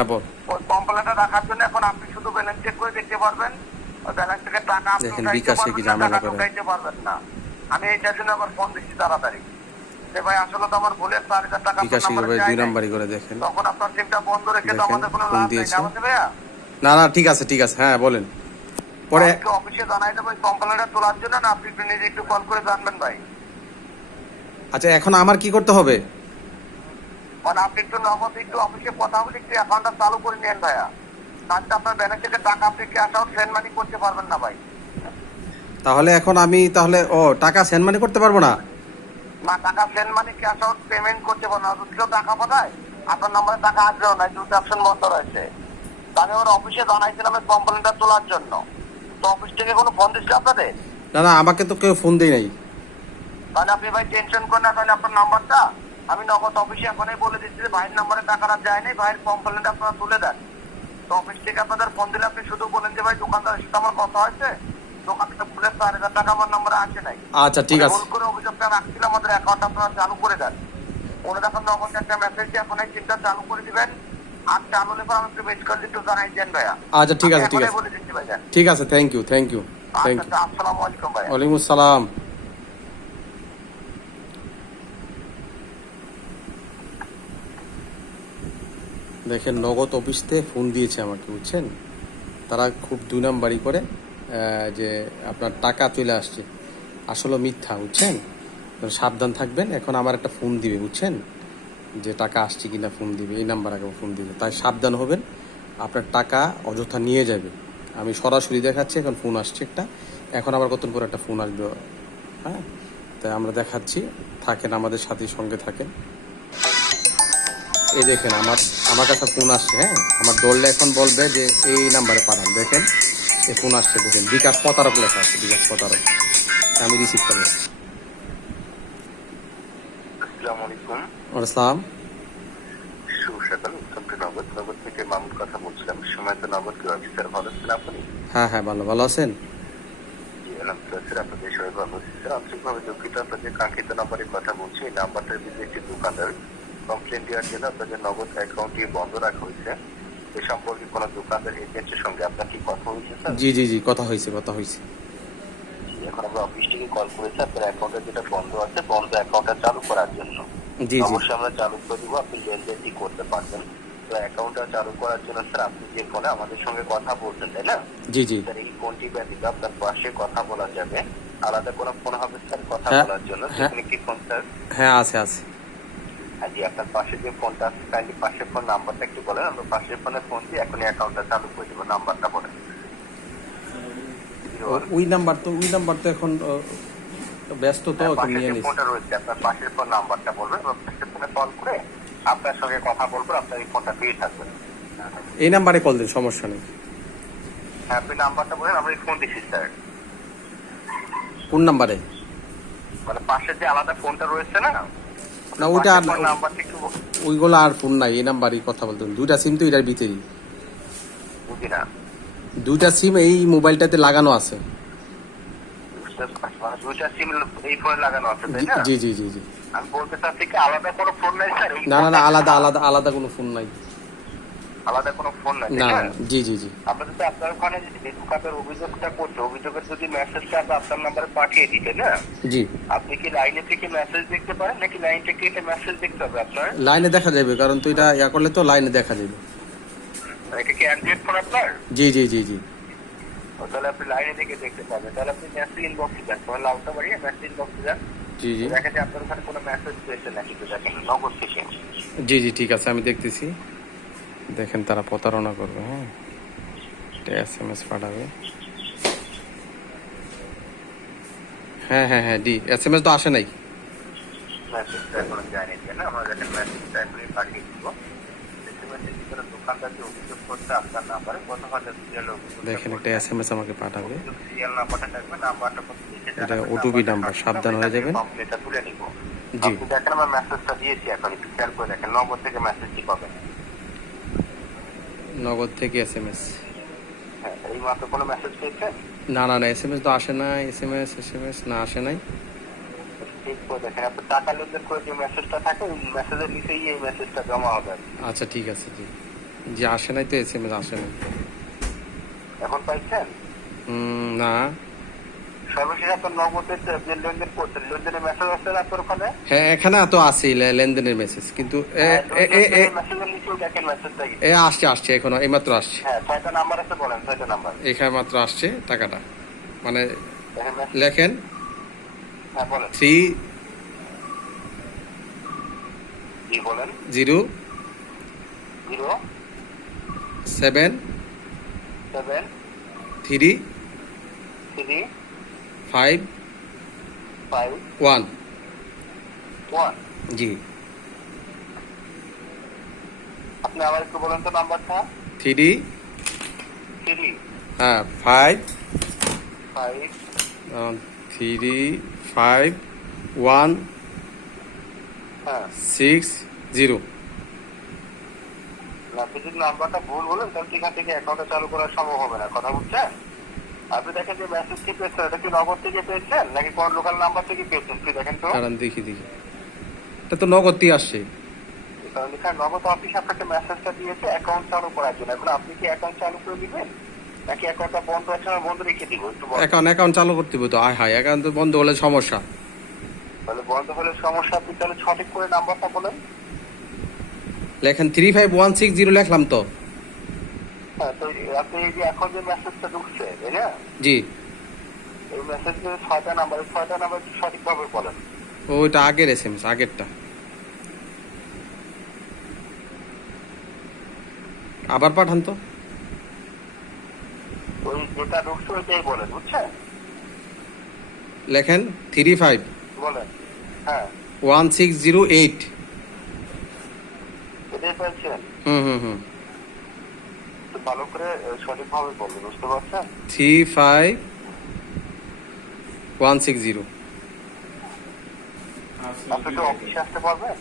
তারপর ওই কমপ্লেনটা রাখার জন্য এখন আপনি শুধু ব্যালেন্স চেক করে দেখতে পারবেন। ব্যালেন্স থেকে টাকা আপনি দেখেন, উঠাইতে বিকাশে কি ঝামেলা করে। উঠাইতে পারবেন না। আমি এইটার জন্য আবার ফোন দিচ্ছি তাড়াতাড়ি। যে ভাই আসলে তো আমার ভুলের চার হাজার টাকা বিকাশে ভাই দুই নাম্বারই করে দেখেন। তখন আপনার সিমটা বন্ধ রেখে তো আমাদের কোনো লাভ নেই। ভাইয়া? না না ঠিক আছে ঠিক আছে। হ্যাঁ বলেন। পরে অফিসে জানাই দেবো কমপ্লেনটা তোলার জন্য না আপনি নিজে একটু কল করে জানবেন ভাই। আচ্ছা এখন আমার কি করতে হবে? মানে আপনি একটু নগদ একটু অফিসে কথা বলে একটু অ্যাকাউন্টটা চালু করে নেন ভাইয়া তাহলে আপনার ব্যালেন্স থেকে টাকা আপনি ক্যাশ আউট সেন্ড মানি করতে পারবেন না ভাই তাহলে এখন আমি তাহলে ও টাকা সেন্ড মানি করতে পারব না? না টাকা send money cash out payment করতে পারবেন না। কেউ টাকা পাঠায় আপনার নম্বরে টাকা আসবেও না দুটো অপশন বন্ধ রয়েছে। তাহলে ওর অফিসে জানাইছিলাম এই কমপ্লেনটা তোলার জন্য। তো অফিস থেকে কোনো ফোন দিচ্ছিল আপনাদের? না না আমাকে তো কেউ ফোন দেয় নাই। তাহলে আপনি ভাই টেনশন করেন না তাহলে আপনার নাম্বারটা আমি নগদ অফিসে এখনই বলে দিচ্ছি যে ভাইয়ের নাম্বারে টাকাটা যায় নাই ভাইয়ের কমপ্লেনটা আপনারা তুলে দেন। তো অফিস থেকে আপনাদের ফোন দিলে আপনি শুধু বলেন যে ভাই দোকানদারের সাথে আমার কথা হয়েছে দোকান থেকে ভুলে চার হাজার টাকা আমার নাম্বারে আসে নাই। আচ্ছা ঠিক আছে। ভুল করে অভিযোগটা রাখছিল আমাদের অ্যাকাউন্ট আপনারা চালু করে দেন। ওনার এখন নগদ একটা মেসেজ দিয়ে এখন এই চিন্তা চালু করে দিবেন। আর চালু হলে আমাকে বেশ করে একটু জানাই দেন ভাইয়া। আচ্ছা ঠিক আছে ঠিক আছে। বলে দিচ্ছি ভাইয়া। ঠিক আছে thank you thank you thank you আসসালামু আলাইকুম ভাইয়া। ওয়ালাইকুম আসসালাম। দেখেন নগদ অফিস থেকে ফোন দিয়েছে আমাকে, বুঝছেন? তারা খুব দুই নাম্বারই করে যে আপনার টাকা চলে আসছে। আসলে মিথ্যা, বুঝছেন? সাবধান থাকবেন, এখন আমার একটা ফোন দিবে, বুঝছেন? যে টাকা আসছে কিনা ফোন দিবে, এই নাম্বার আগে ফোন দিবে। তাই সাবধান হবেন, আপনার টাকা অযথা নিয়ে যাবে। আমি সরাসরি দেখাচ্ছি, এখন ফোন আসছে একটা। এখন আবার কতক্ষণ পর একটা ফোন আসবে। হ্যাঁ? তাই আমরা দেখাচ্ছি, থাকেন আমাদের সাথে, সঙ্গে থাকেন। এই দেখেন আমার আমার কাছে ফোন আসছে হ্যাঁ? আমার দললে এখন বলবে যে এই নাম্বারে পাঠান। দেখেন এই ফোন আসছে দেখেন বিকাশ প্রতারক লেখা আছে বিকাশ প্রতারক। আমি রিসিভ করলাম। আসসালামু হ্যাঁ হ্যাঁ ভালো ভালো আছেন? আপনাদের সবাই ভালো আছি স্যার আন্তরিকভাবে দুঃখিত আপনাদের কাঙ্ক্ষিত নাম্বারে কথা বলছি। এই নাম্বারটার বিরুদ্ধে একটি দোকানদার কমপ্লেন দেওয়ার জন্য আপনাদের নগদ অ্যাকাউন্টটি বন্ধ রাখা হয়েছে। এ সম্পর্কে কোনো দোকানদার এজেন্টের সঙ্গে আপনার কি কথা হয়েছে স্যার জি জি জি কথা হয়েছে কথা হয়েছে। এখন আমরা অফিস থেকে কল করেছি আপনার অ্যাকাউন্টে যেটা বন্ধ আছে বন্ধ অ্যাকাউন্টটা চালু করার জন্য। জি জি। অবশ্যই আমরা চালু করে দিব আপনি লেনদেনটি করতে পারবেন। তো অ্যাকাউন্টটা চালু করার জন্য স্যার আপনি যে ফোনে আমাদের সঙ্গে কথা বলছেন তাই না? জি জি। স্যার এই ফোনটি ব্যতীত আপনার পাশে কথা বলা যাবে। আলাদা কোনো ফোন হবে স্যার কথা হ্যাঁ, বলার জন্য। সেখানে কি ফোন স্যার হ্যাঁ আছে আছে। জি আপনার পাশে যে ফোনটা আছে কাইন্ডলি পাশের ফোন নাম্বারটা একটু বলেন আমরা পাশের ফোনে ফোন দিয়ে এখনই অ্যাকাউন্টটা চালু করে দেবো নাম্বারটা বলেন। ওই নাম্বার তো ওই নাম্বার তো এখন ব্যস্ত তো হ্যাঁ, এখন নিয়ে নিস ফোনটা রয়েছে আপনার পাশের ফোন নাম্বারটা বলবেন এবং পাশের ফোনে কল করে আপনার সঙ্গে কথা বলব আপনার এই ফোনটা পেয়ে থাকবেন। এই নাম্বারে কল দিন সমস্যা নেই। হ্যাঁ আপনি নাম্বারটা বলেন আমরা এই ফোন দিচ্ছি স্যার। কোন নাম্বারে মানে পাশে যে আলাদা ফোনটা রয়েছে না না ওইটা আর ওইগুলো আর ফোন নাই এই নাম্বারই কথা বলতেন দুইটা সিম তো এটার ভিতরেই। দুইটা সিম এই মোবাইলটাতে লাগানো আছে। মানে জি জি জি জি না না আলাদা আলাদা আলাদা কোনো ফোন নাই। আলাদা কোনো ফোন নাই না জি জি জি। আমরা যদি আপনার ওখানে যে অভিযোগটা করছে অভিযোগের যদি মেসেজটা আপনার নাম্বারে পাঠিয়ে দিতে না জি। আপনি কি লাইনে থেকে মেসেজ দেখতে পারেন নাকি লাইন থেকে এটা মেসেজ দেখতে হবে আপনার? লাইনে দেখা যাবে কারণ তো এটা ইয়া করলে তো লাইনে দেখা যাবে। এটা কি অ্যান্ড্রয়েড ফোন আপনার? জি জি জি জি। তাহলে আপনি লাইনে থেকে দেখতে পাবেন তাহলে আপনি মেসেজ ইনবক্সে যান। তোমার লাউটা বাড়িয়ে মেসেজ ইনবক্সে যান। জি জি। দেখা যায় আপনার ওখানে কোনো মেসেজ পেয়েছে নাকি তো দেখেন নগদ থেকে। জি জি ঠিক আছে আমি দেখতেছি। দেখেন তারা প্রতারণা করবে হ্যাঁ? একটা এস এম এস পাঠাবে। হ্যাঁ হ্যাঁ হ্যাঁ ডি এস এম এস তো আসে নাই। দেখেন নাম্বারে? একটা এস এম এস আমাকে পাঠাবে। এটা জানাবেন, নাম্বার, সাবধান হয়ে যাবেন। জি। দেখেন আমার মেসেজটা দিয়েছি এখন একটু খেয়াল করে দেখেন নগদ থেকে মেসেজটি পাবেন। নগদ থেকে এস এম এস হ্যাঁ এই মাত্র কোনো মেসেজ পেয়েছেন না না না এস এম এস তো আসে না S M S S M S না আসে নাই। ঠিক করে দেখেন টাকা লেনদেন করে যে মেসেজটা থাকে ওই মেসেজের নিচেই এই মেসেজটা জমা হবে। আচ্ছা ঠিক আছে জি। যে আসে নাই তো এস এম এস আসে নাই। এখন পাইছেন? না। সর্বশেষ আপনার নগদে লেনদেন করছেন লেনদেনের মেসেজ আসছে আপনার ওখানে? হ্যাঁ এখানে তো আছে লেনদেনের মেসেজ কিন্তু এ- আসছে আসছে এখনও এইমাত্র আসছে। হ্যাঁ ছয়টা নাম্বার আছে বলেন ছয়টা নাম্বার এখানে মাত্র আসছে টাকাটা। মানে লেখেন হ্যাঁ বলেন। থ্রি বলেন। Zero zero seven seven three three five one জি। আপনি আবার একটু বলেন তো নাম্বারটা। থ্রি থ্রি হ্যাঁ five five three five one six zero আপনি যদি নাম্বারটা ভুল বলেন তাহলে সেখান থেকে অ্যাকাউন্টে চালু করা সম্ভব হবে না। কথা বুঝছেন? আপনি দেখেন যে মেসেজটি পেয়েছেন? এটা কি নগদ থেকে পেয়েছেন? নাকি কোন লোকাল নাম্বার থেকে পেয়েছেন? কি দেখেন তো। কারণ দেখি দেখি। এটা তো নগদই আসছে। কারণ এখানে নগদ অফিস আপনাকে মেসেজটা দিয়েছে অ্যাকাউন্ট চালু করার জন্য। এখন আপনি কি অ্যাকাউন্ট চালু করে দিবেন? নাকি অ্যাকাউন্টটা বন্ধ আছে না বন্ধ রেখে দিব? একটু। অ্যাকাউন্ট অ্যাকাউন্ট চালু করতে হবে তো? আয় হায় অ্যাকাউন্ট বন্ধ হলে সমস্যা। তাহলে বন্ধ হলে সমস্যা আপনি তাহলে সঠিক করে নাম্বারটা বলেন। লেখেন three five one six zero লেখলাম তো। তো আপনি যে এখন যে মেসেজটা ঢুকছে তাই না? জি। এই মেসেজের ছয়টা নাম্বার ছয়টা নাম্বার একটু সঠিকভাবে বলেন। ওইটা আগের এস এম এস আগেরটা। আবার পাঠান তো। ওই যেটা ঢুকছে ওইটাই বলেন বুঝছেন? লেখেন থ্রি ফাইভ বলেন হ্যাঁ। ওয়ান সিক্স জিরো এইট হুম হুম হুম। ভালো করে সঠিকভাবে বলবেন বুঝতে পারছেন? Three five one six zero. আপনি কি অফিসে আসতে পারবেন